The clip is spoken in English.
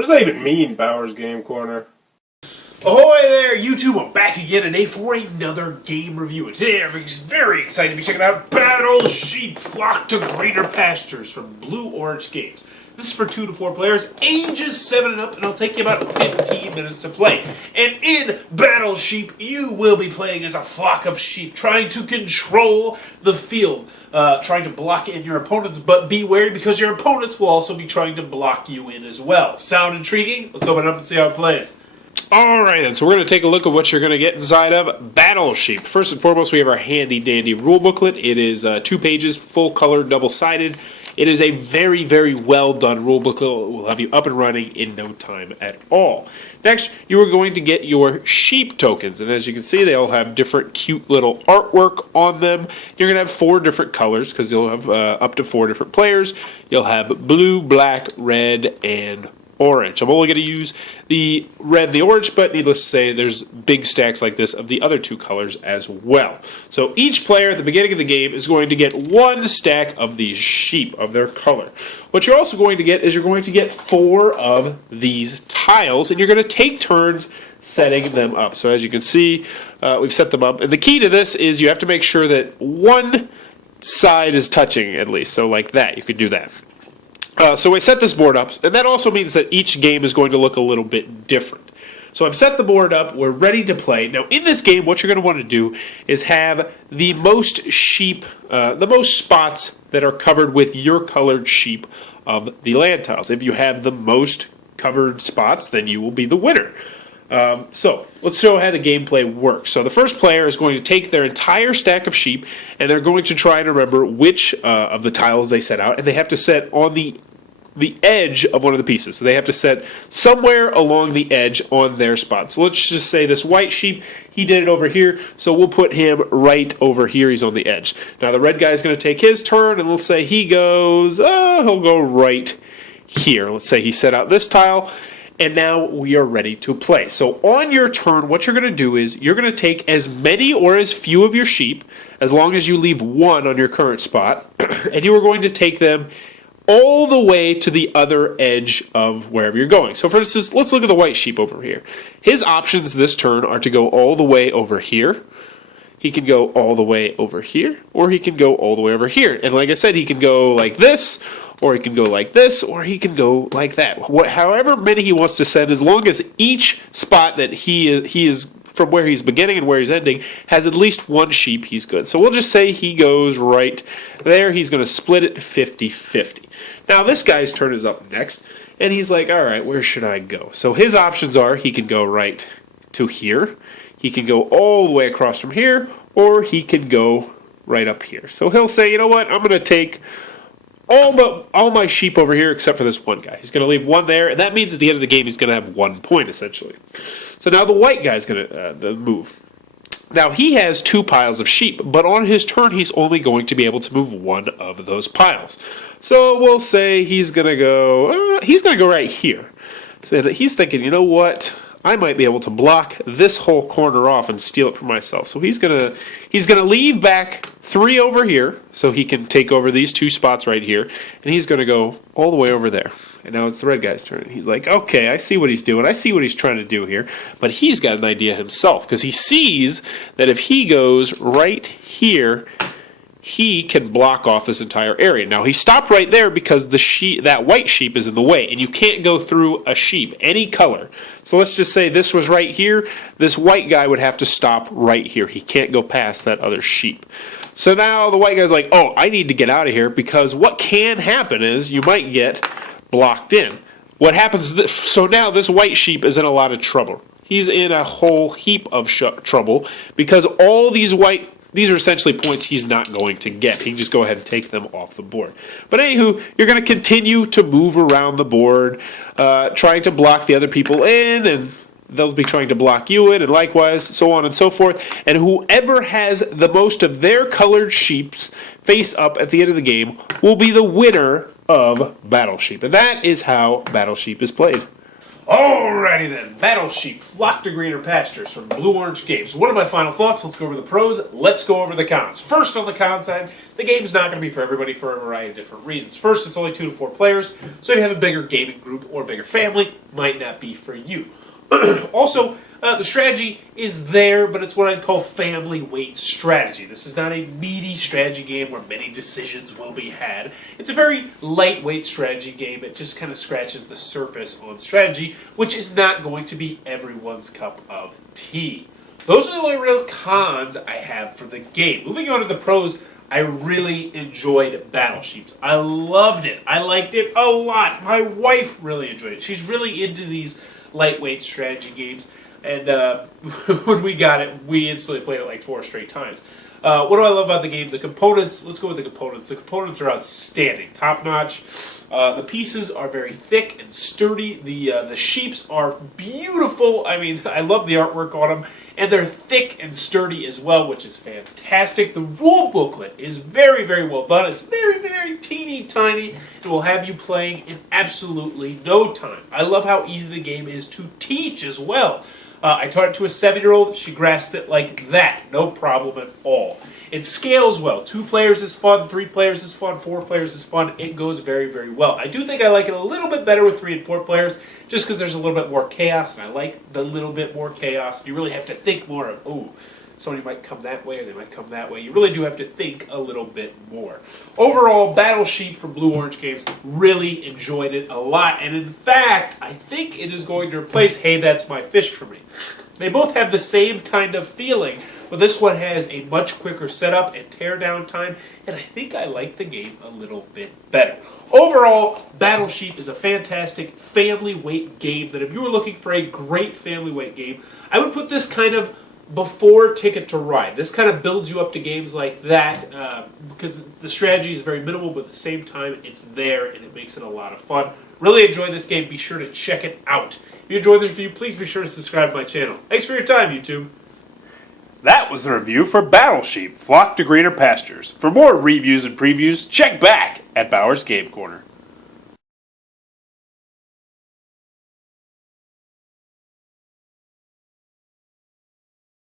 What does that even mean, Bauer's Game Corner? Ahoy there, YouTube! I'm back again today for another game review. And today everybody's very excited to be checking out Battle Sheep Flock to Greener Pastures from Blue Orange Games. This is for 2 to 4 players, ages 7 and up, and it'll take you about 15 minutes to play. And in Battle Sheep, you will be playing as a flock of sheep, trying to control the field, trying to block in your opponents, but be wary because your opponents will also be trying to block you in as well. Sound intriguing? Let's open it up and see how it plays. Alright then, so we're going to take a look at what you're going to get inside of Battle Sheep. First and foremost, we have our handy dandy rule booklet. It is 2 pages, full color, double-sided. It is a very, very well done rule booklet. It will have you up and running in no time at all. Next, you are going to get your sheep tokens, and as you can see, they all have different cute little artwork on them. You're going to have 4 different colors because you'll have up to 4 different players. You'll have blue, black, red, and orange. I'm only going to use the red and the orange, but needless to say, there's big stacks like this of the other 2 colors as well. So each player at the beginning of the game is going to get 1 stack of these sheep of their color. What you're also going to get is you're going to get 4 of these tiles, and you're going to take turns setting them up. So as you can see, we've set them up. And the key to this is you have to make sure that one side is touching at least. So like that, you could do that. So I set this board up, and that also means that each game is going to look a little bit different. So I've set the board up, we're ready to play. Now in this game, what you're going to want to do is have the most sheep, the most spots that are covered with your colored sheep of the land tiles. If you have the most covered spots, then you will be the winner. So let's show how the gameplay works. So the first player is going to take their entire stack of sheep, and they're going to try to remember which of the tiles they set out, and they have to set on the edge of one of the pieces. So they have to set somewhere along the edge on their spot. So let's just say this white sheep, he did it over here, so we'll put him right over here. He's on the edge. Now the red guy is going to take his turn, and let's say he goes, he'll go right here. Let's say he set out this tile, and now we are ready to play. So on your turn, what you're going to do is you're going to take as many or as few of your sheep, as long as you leave 1 on your current spot, and you are going to take them all the way to the other edge of wherever you're going. So for instance, let's look at the white sheep over here. His options this turn are to go all the way over here. He can go all the way over here, or he can go all the way over here. And like I said, he can go like this, or he can go like this, or he can go like that. However many he wants to send, as long as each spot that he is from where he's beginning and where he's ending has at least 1 sheep, he's good. So we'll just say he goes right there. He's going to split it 50-50. Now this guy's turn is up next, and he's like, all right, where should I go? So his options are he can go right to here, he can go all the way across from here, or he can go right up here. So he'll say, you know what, I'm going to take all my sheep over here except for this one guy. He's going to leave 1 there, and that means at the end of the game he's going to have 1 point essentially. So now the white guy's going to move. Now he has 2 piles of sheep, but on his turn he's only going to be able to move 1 of those piles. So we'll say he's going to go right here. So he's thinking, you know what? I might be able to block this whole corner off and steal it for myself. So he's gonna leave back 3 over here, so he can take over these 2 spots right here, and he's gonna go all the way over there. And now it's the red guy's turn. He's like, okay, I see what he's doing. I see what he's trying to do here. But he's got an idea himself, because he sees that if he goes right here, he can block off this entire area. Now he stopped right there because that white sheep is in the way, and you can't go through a sheep, any color. So let's just say this was right here. This white guy would have to stop right here. He can't go past that other sheep. So now the white guy's like, oh, I need to get out of here, because what can happen is you might get blocked in. What happens, so now this white sheep is in a lot of trouble. He's in a whole heap of trouble because all these are essentially points he's not going to get. He can just go ahead and take them off the board. But anywho, you're going to continue to move around the board, trying to block the other people in, and they'll be trying to block you in, and likewise, so on and so forth. And whoever has the most of their colored sheeps face up at the end of the game will be the winner of Battle Sheep. And that is how Battle Sheep is played. Alrighty then, Battle Sheep, Flock to Greener Pastures from Blue Orange Games. What are my final thoughts? Let's go over the pros, let's go over the cons. First, on the con side, the game's not going to be for everybody for a variety of different reasons. First, it's only 2 to 4 players, so if you have a bigger gaming group or bigger family, might not be for you. Also, the strategy is there, but it's what I'd call family weight strategy. This is not a meaty strategy game where many decisions will be had. It's a very lightweight strategy game. It just kind of scratches the surface on strategy, which is not going to be everyone's cup of tea. Those are the only real cons I have for the game. Moving on to the pros, I really enjoyed Battle Sheep. I loved it. I liked it a lot. My wife really enjoyed it. She's really into these lightweight strategy games, and when we got it, we instantly played it like 4 straight times. What do I love about the game? The components, let's go with the components. The components are outstanding, top-notch. The pieces are very thick and sturdy. The sheeps are beautiful. I mean, I love the artwork on them, and they're thick and sturdy as well, which is fantastic. The rule booklet is very, very well done. It's very, very teeny tiny, and will have you playing in absolutely no time. I love how easy the game is to teach as well. I taught it to a 7-year-old. She grasped it like that. No problem at all. It scales well. 2 players is fun. 3 players is fun. 4 players is fun. It goes very, very well. I do think I like it a little bit better with 3 and 4 players just because there's a little bit more chaos, and I like the little bit more chaos. You really have to think more of, oh, somebody might come that way or they might come that way. You really do have to think a little bit more. Overall, Battle Sheep from Blue Orange Games, really enjoyed it a lot. And in fact, I think it is going to replace Hey, That's My Fish for me. They both have the same kind of feeling, but this one has a much quicker setup and teardown time, and I think I like the game a little bit better. Overall, Battle Sheep is a fantastic family weight game that if you were looking for a great family weight game, I would put this kind of before Ticket to Ride. This kind of builds you up to games like that because the strategy is very minimal, but at the same time, it's there and it makes it a lot of fun. Really enjoyed this game. Be sure to check it out. If you enjoyed this review, please be sure to subscribe to my channel. Thanks for your time, YouTube. That was the review for Battle Sheep, Flock to Greener Pastures. For more reviews and previews, check back at Bauer's Game Corner.